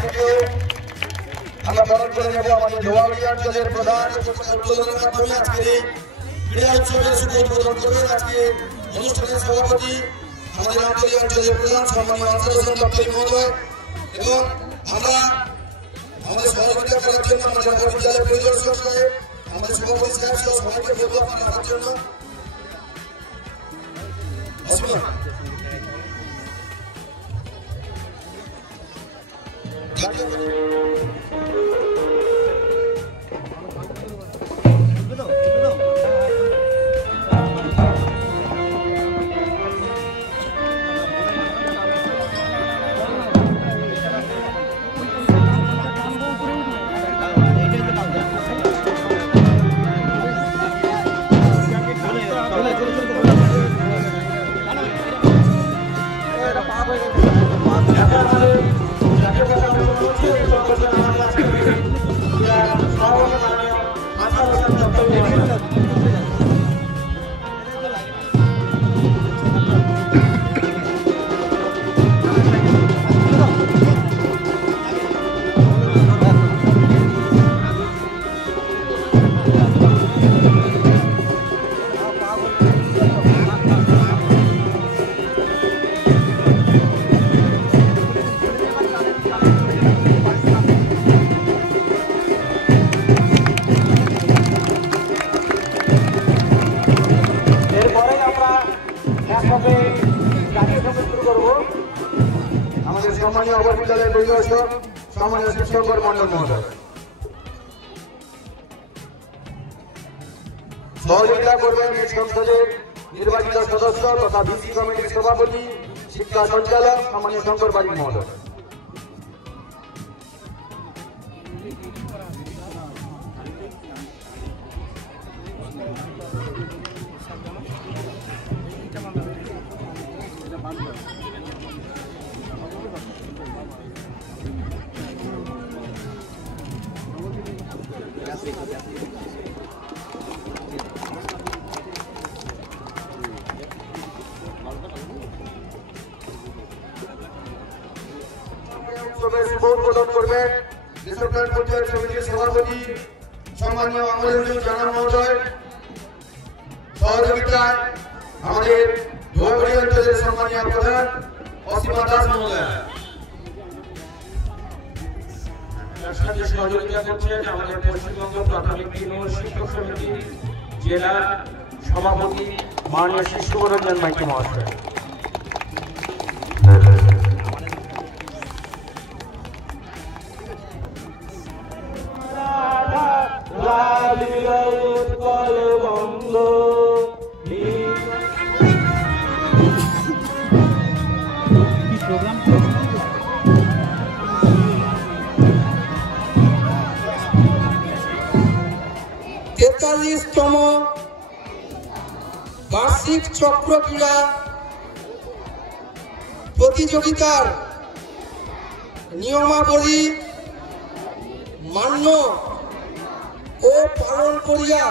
থেকেও আমরা বরণ করে নেব আমাদের ধোয়াবাড়ি অঞ্চলের প্রধান উদ্বোধনের মাধ্যমে আজকের এই ক্রীড়া উৎসবের শুভ উদ্বোধন করবেন আজকে অনুষ্ঠানের সভাপতি আমাদের আমতলী অঞ্চলের প্রধান সম্মানীয় আনসার হোসেন দপ্তরি মহোদয় এবং আমরা আমাদের সহযোগিতা করার জন্য আমাদের ঢাকা বিদ্যালয় পরিদর্শক সাহেব আমাদের সভাপতি সাহেব সহ সবাইকে বলবো আপনারা আসার জন্য। সম্মানীয় অপর বিদ্যালয়ের পরিদর্শক সম্মানীয় শিক্ষকগণ মন্ডল মহোদয় সহযোগিতা করবেন এই সংসদের নির্বাচিত সদস্য তথা ভিসি কমিটির সভাপতি শিক্ষা সঞ্চালক সম্মানীয় শঙ্কর বারিক মহোদয়। উদ্বোধন করবেন বেসরকারি পঞ্চায়েত সমিতির সভাপতি সম্মানীয় আমলুল জানান মহোদয় সহযোগিতায় আমাদের ধোয়াবাড়ি অঞ্চলের সম্মানীয় প্রধান অসীমা দাস মহোদয় সাথে সহযোগিতা করছেন আমাদের পশ্চিমবঙ্গ প্রাথমিক তৃণমূল শিক্ষক সমিতি জেলা সভাপতি মাননীয় শিশুরঞ্জন মাইতি মহাশয়। তম বার্ষিক চক্র ক্রীড়া প্রতিযোগিতার নিয়মাবলী মান্য ও পালন করিয়া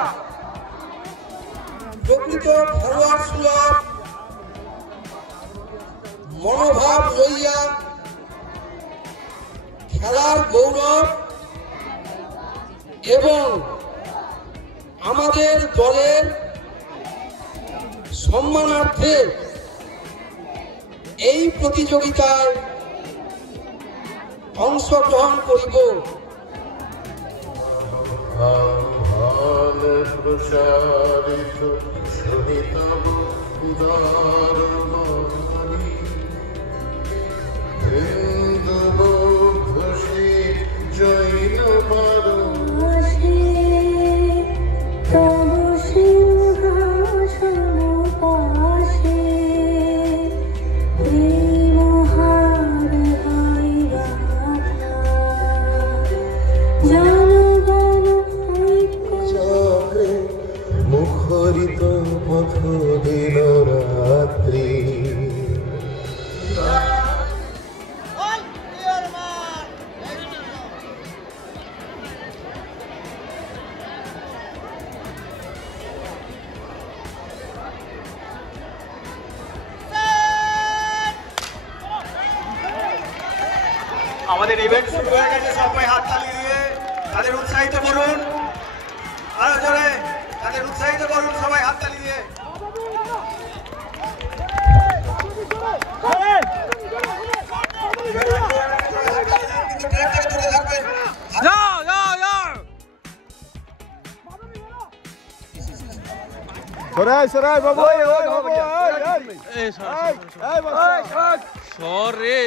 প্রকৃত খেলোয়াড় সুলভ মনোভাব লইয়া খেলার গৌরব এবং আমাদের দলের সম্মানার্থে এই প্রতিযোগিতায় অংশগ্রহণ করিব। প্রসারিত খুশি জৈন পারো মুখরিত পথ দিল রাত্রি আমাদের ইভেন্ট শুরু হয়ে গেছে, সবাই হাততালি দিয়ে তাদের উৎসাহিত করুন, আরো জোরে তাদের উৎসাহিত করুন, সবাই হাততালি দিয়ে। সরাই বাবু, সরে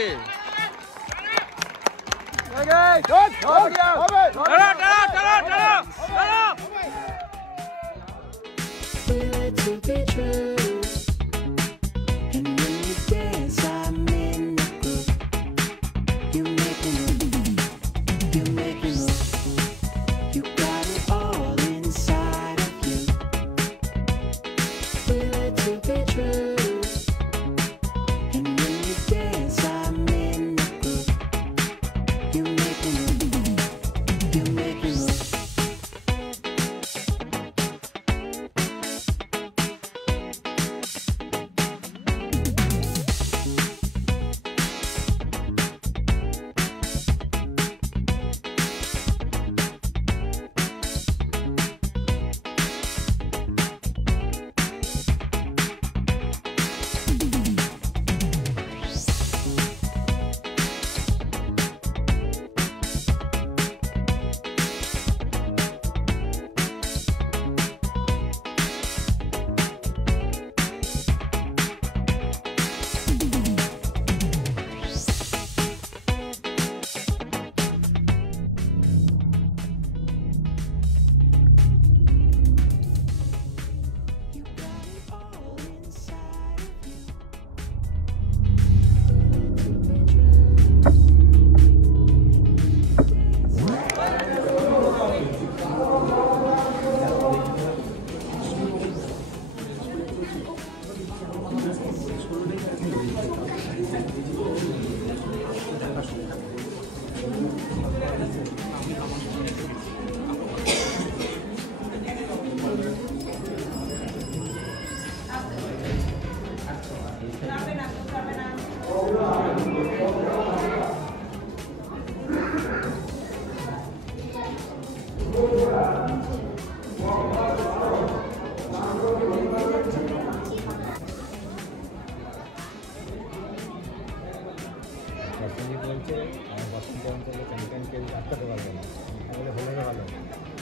বলছে আমার বসন্ত অঞ্চলে চ্যাম্পিয়নকে আটকাতে পারবে না, তাহলে হলে ভালো,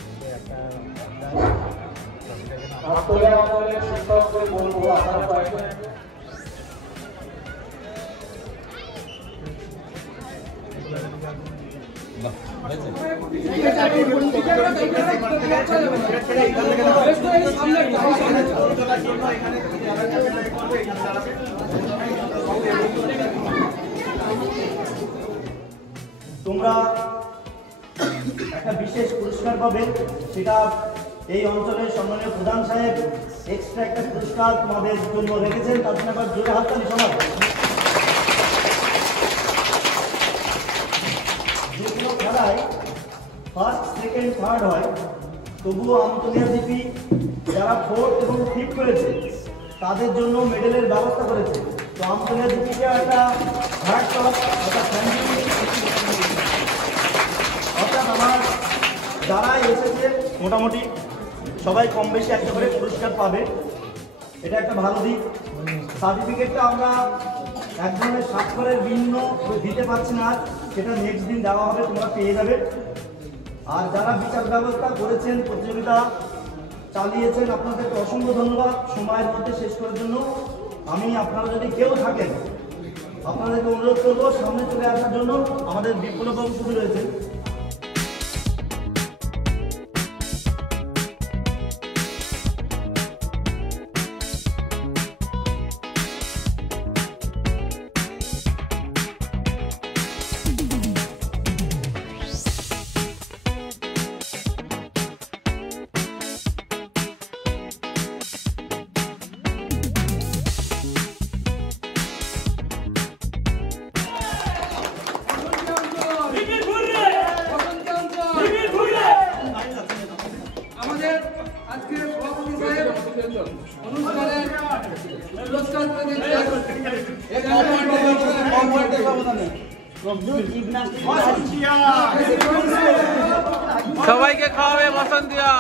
কিন্তু একটা শিক্ষকদের বলবো তোমরা একটা বিশেষ পুরস্কার পাবে, সেটা এই অঞ্চলের সম্মানীয় প্রধান সাহেব এক্সট্রা একটা পুরস্কার তোমাদের জন্য রেখেছেন, তার জন্য আবার জোরে হাততালি শোনাব। যেগুলো খেলায় ফার্স্ট, সেকেন্ড, থার্ড হয়, তবুও আমতলিয়া জিপি যারা ফোর্থ এবং ফিফথ করেছে তাদের জন্য মেডেলের ব্যবস্থা করেছে। তো আমতলিয়া জিপিকে একটা হ্যাটস অফ, একটা থ্যাংক ইউ। অর্থাৎ আমার যারা এসেছে মোটামুটি সবাই কম বেশি একটা করে পুরস্কার পাবে, এটা একটা ভালো দিক। সার্টিফিকেটটা আমরা এক ধরনের স্বাক্ষরের ভিন্ন দিতে পারছি না, সেটা নেক্সট দিন দেওয়া হবে, তোমরা পেয়ে যাবে। আর যারা বিচার ব্যবস্থা করেছেন, প্রতিযোগিতা চালিয়েছেন, আপনাদেরকে অসংখ্য ধন্যবাদ সময়ের মধ্যে শেষ করার জন্য। আমি আপনারা যদি কেউ থাকেন আপনাদেরকে অনুরোধ করবো সামনে চলে আসার জন্য। আমাদের বিপ্লববাবু শুরু রয়েছে। আমাদের আজকের সভাপতি সাহেব অনুষ্ঠানের পুরস্কার সবাইকে খাওয়াবে বসন্তিয়া।